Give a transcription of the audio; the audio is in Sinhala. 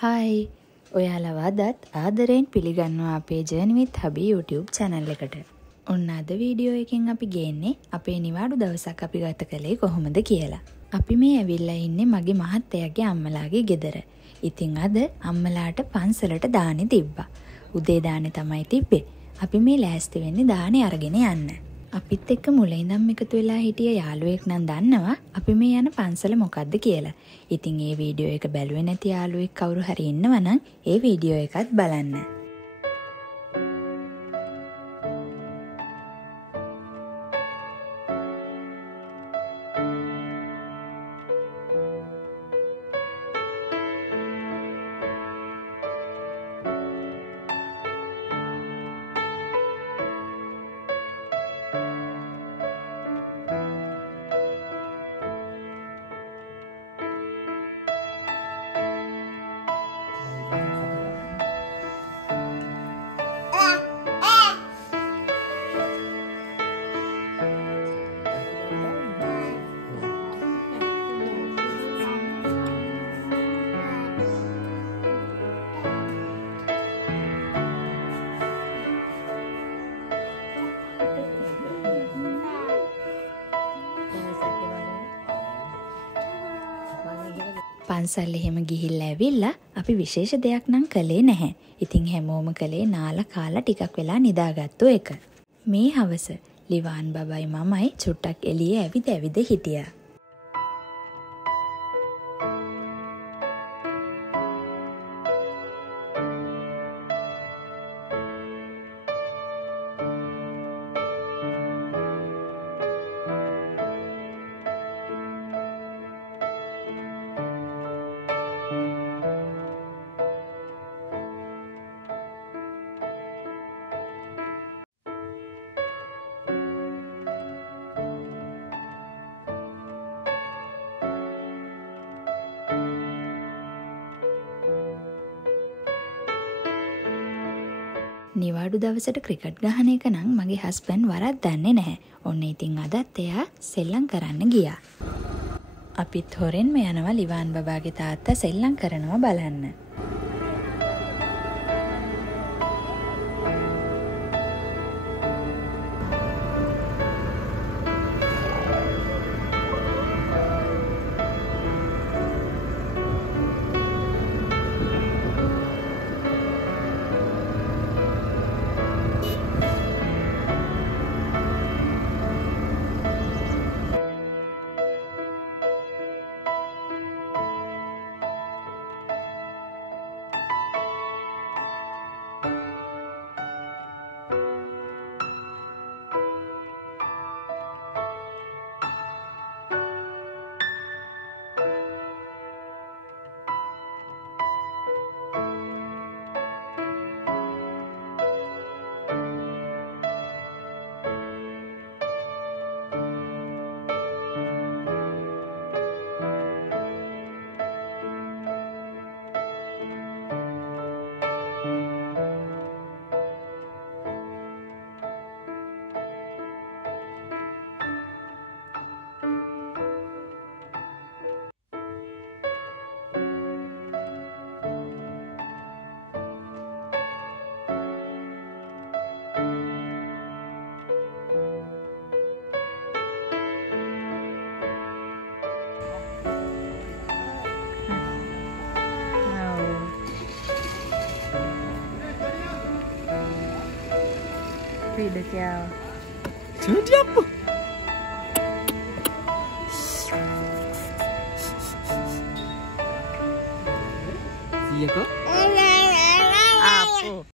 Hi, ඔයාලව අදත් ආදරයෙන් පිළිගන්නවා අපේ Journey with Hubby YouTube channel එකට. ඔන්න අද වීඩියෝ එකෙන් අපි ගේන්නේ අපේ නිවාඩු දවසක් අපි ගත කළේ කොහොමද කියලා. අපි මේ ඇවිල්ලා ඉන්නේ මගේ මහත්තයාගේ අම්මලාගේ ගෙදර. ඉතින් අද අම්මලාට පන්සලට දානි තිබ්බා. උදේ දානේ තමයි තිබ්බේ. අපි මේ ලෑස්ති වෙන්නේ දානේ අරගෙන යන්න. අපිත් එක්ක මුලින් ඉඳන් එකතු වෙලා හිටිය යාළුවෙක් නම් දන්නවා අපි මේ යන පන්සල මොකද්ද කියලා. ඉතින් ඒ වීඩියෝ එක බැලුවේ නැති යාළුවෙක් කවුරු හරි ඉන්නවා නම් ඒ වීඩියෝ එකත් බලන්න. පන්සල් එහෙම ගිහිල්ලා ඇවිල්ලා අපි විශේෂ දෙයක් නම් කළේ නැහැ. ඉතින් හැමෝම කළේ නාලා කාලා ටිකක් වෙලා නිදාගත්තු එක. මේ හවස ලිවාන් බබයි මමයි චුට්ටක් එළියේ ඇවිද හිටියා. නිවාඩු දවසට ක්‍රිකට් ගහන එක නම් මගේ හස්බන්ඩ් වරක් දන්නේ නැහැ. ඔන්න ඉතින් අදත් එයා සෙල්ලම් කරන්න ගියා. අපිත් හොරෙන්ම යනවා ලිවාන් බබාගේ තාත්තා සෙල්ලම් කරනවා බලන්න. Tidak jauh. Jadi apa? Iya kok? Apa?